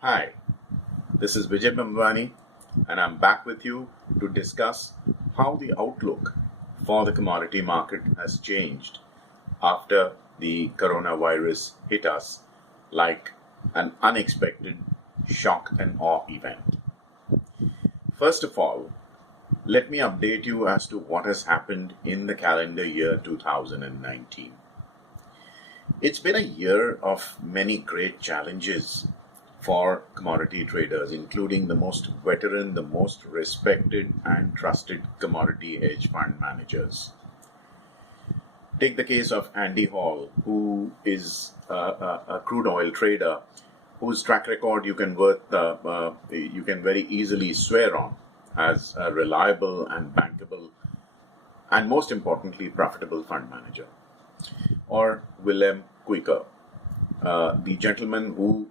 Hi, this is Vijay Bambani, and I'm back with you to discuss how the outlook for the commodity market has changed after the coronavirus hit us like an unexpected shock and awe event. First of all, let me update you as to what has happened in the calendar year 2019. It's been a year of many great challenges for commodity traders, including the most veteran, the most respected and trusted commodity hedge fund managers. Take the case of Andy Hall, who is a crude oil trader whose track record you can very easily swear on as a reliable and bankable and most importantly profitable fund manager. Or Willem Kuiker, the gentleman who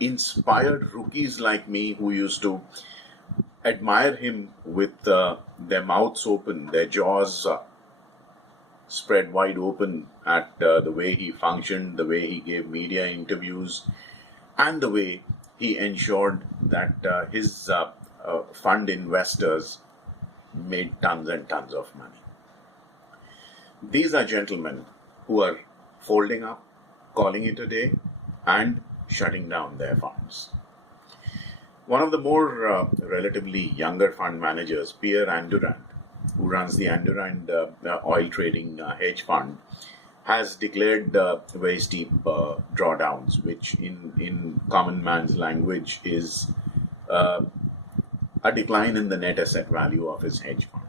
inspired rookies like me who used to admire him with their mouths open, their jaws spread wide open at the way he functioned, the way he gave media interviews, and the way he ensured that his fund investors made tons and tons of money. These are gentlemen who are folding up, calling it a day, and shutting down their funds. One of the more relatively younger fund managers, Pierre Andurand, who runs the Andurand oil trading hedge fund, has declared very steep drawdowns, which in common man's language is a decline in the net asset value of his hedge fund.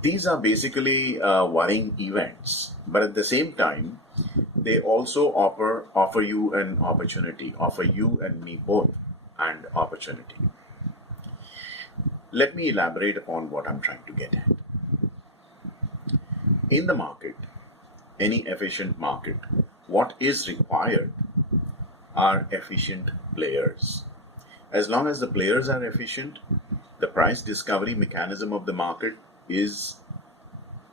These are basically worrying events, but at the same time, they also offer you an opportunity, offer you and me both an opportunity. Let me elaborate upon what I'm trying to get at. In the market, any efficient market, what is required are efficient players. As long as the players are efficient, the price discovery mechanism of the market is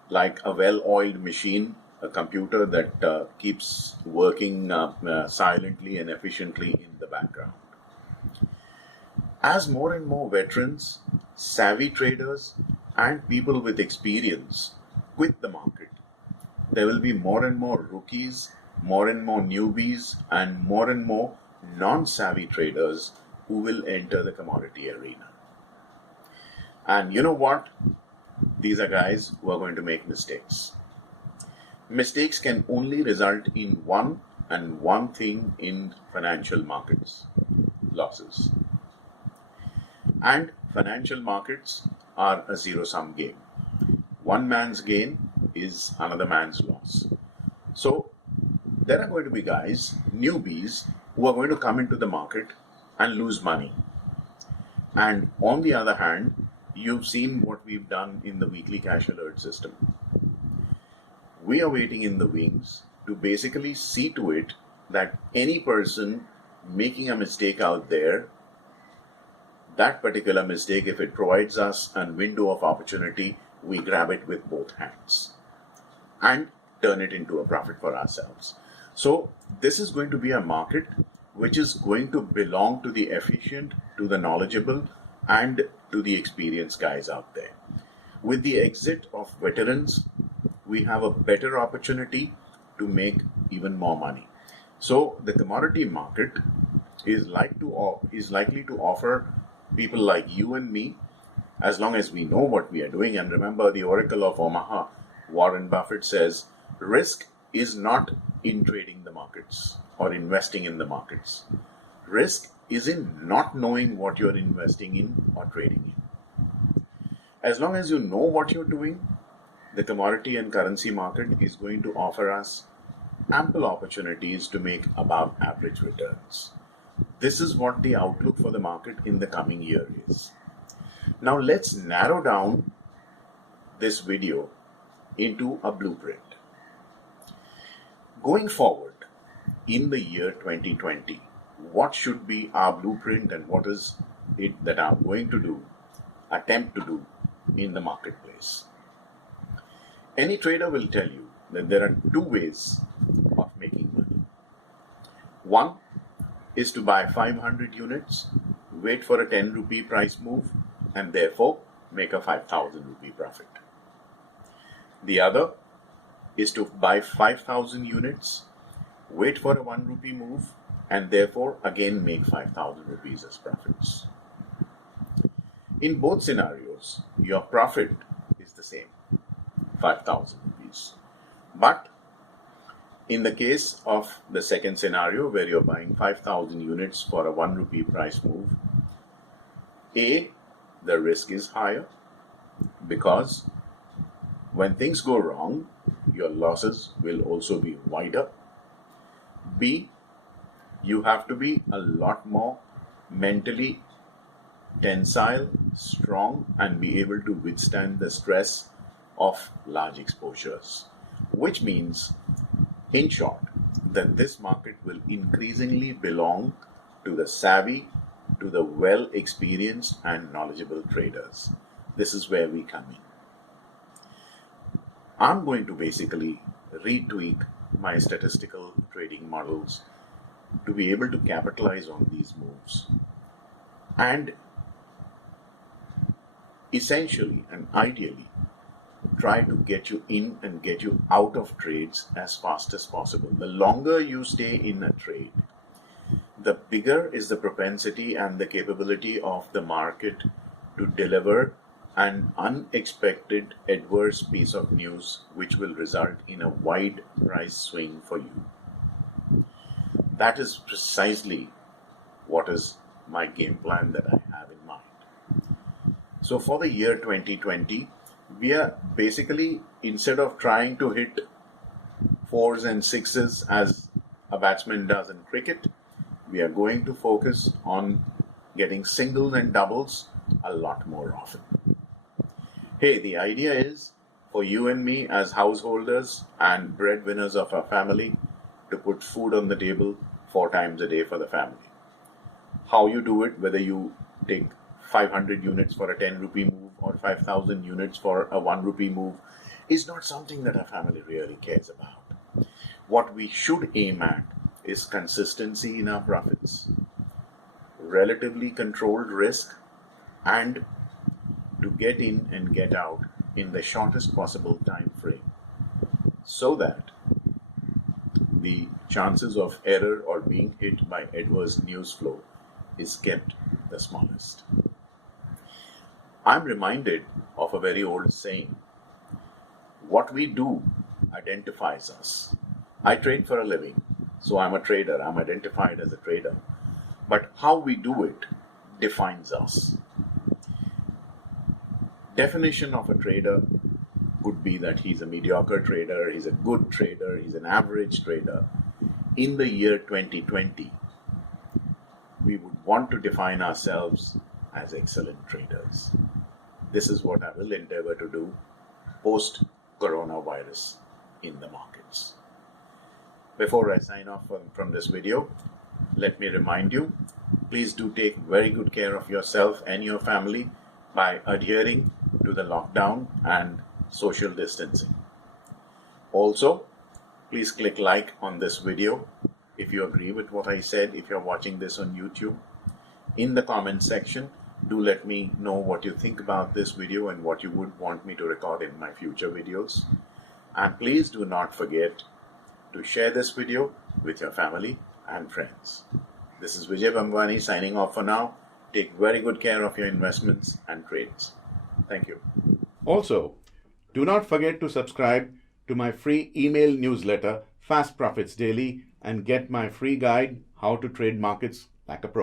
like a well-oiled machine, a computer that keeps working silently and efficiently in the background. As more and more veterans, savvy traders, and people with experience quit the market, there will be more and more rookies, more and more newbies, and more non-savvy traders who will enter the commodity arena. And you know what? These are guys who are going to make mistakes. Mistakes can only result in one and one thing in financial markets: losses. And financial markets are a zero-sum game. One man's gain is another man's loss. So there are going to be guys, newbies, who are going to come into the market and lose money. And on the other hand, you've seen what we've done in the weekly cash alert system. We are waiting in the wings to basically see to it that any person making a mistake out there, that particular mistake, if it provides us a window of opportunity, we grab it with both hands and turn it into a profit for ourselves. So this is going to be a market which is going to belong to the efficient, to the knowledgeable, and to the experienced guys out there. With the exit of veterans, we have a better opportunity to make even more money. So the commodity market is likely to offer people like you and me, as long as we know what we are doing. And remember, the Oracle of Omaha, Warren Buffett, says risk is not in trading the markets or investing in the markets. Risk is in not knowing what you're investing in or trading in. As long as you know what you're doing, the commodity and currency market is going to offer us ample opportunities to make above average returns. This is what the outlook for the market in the coming year is. Now let's narrow down this video into a blueprint. Going forward in the year 2020, what should be our blueprint and what is it that I'm going to attempt to do in the marketplace? Any trader will tell you that there are two ways of making money. One is to buy 500 units, wait for a 10 rupee price move, and therefore make a 5,000 rupee profit. The other is to buy 5,000 units, wait for a 1 rupee move, and therefore again make 5,000 rupees as profits. In both scenarios, your profit is the same, 5,000 rupees. But in the case of the second scenario, where you're buying 5,000 units for a 1 rupee price move, A, the risk is higher because when things go wrong, your losses will also be wider. B, you have to be a lot more mentally tensile, strong, and be able to withstand the stress of large exposures, which means, in short, that this market will increasingly belong to the savvy, to the well-experienced and knowledgeable traders. This is where we come in. I'm going to basically retweak my statistical trading models to be able to capitalize on these moves and essentially and ideally try to get you in and get you out of trades as fast as possible. The longer you stay in a trade, the bigger is the propensity and the capability of the market to deliver an unexpected adverse piece of news which will result in a wide price swing for you. That is precisely what is my game plan that I have in mind. So for the year 2020, we are basically, instead of trying to hit fours and sixes as a batsman does in cricket, we are going to focus on getting singles and doubles a lot more often. Hey, the idea is for you and me as householders and breadwinners of our family to put food on the table 4 times a day for the family. How you do it, whether you take 500 units for a 10 rupee move or 5,000 units for a 1 rupee move, is not something that our family really cares about. What we should aim at is consistency in our profits, relatively controlled risk, and to get in and get out in the shortest possible time frame so that the chances of error or being hit by adverse news flow is kept the smallest. I'm reminded of a very old saying: what we do identifies us. I trade for a living, so I'm a trader. I'm identified as a trader. But how we do it defines us. Definition of a trader could be that he's a mediocre trader, he's a good trader, he's an average trader. In the year 2020, we would want to define ourselves as excellent traders. This is what I will endeavor to do post-coronavirus in the markets. Before I sign off from this video, let me remind you, please do take very good care of yourself and your family by adhering to the lockdown and social distancing. Also, please click like on this video if you agree with what I said, if you're watching this on YouTube. In the comment section, do let me know what you think about this video and what you would want me to record in my future videos. And please do not forget to share this video with your family and friends. This is Vijay Bambwani signing off for now. Take very good care of your investments and trades. Thank you. Also, do not forget to subscribe to my free email newsletter, Fast Profits Daily, and get my free guide, How to Trade Markets Like a Pro.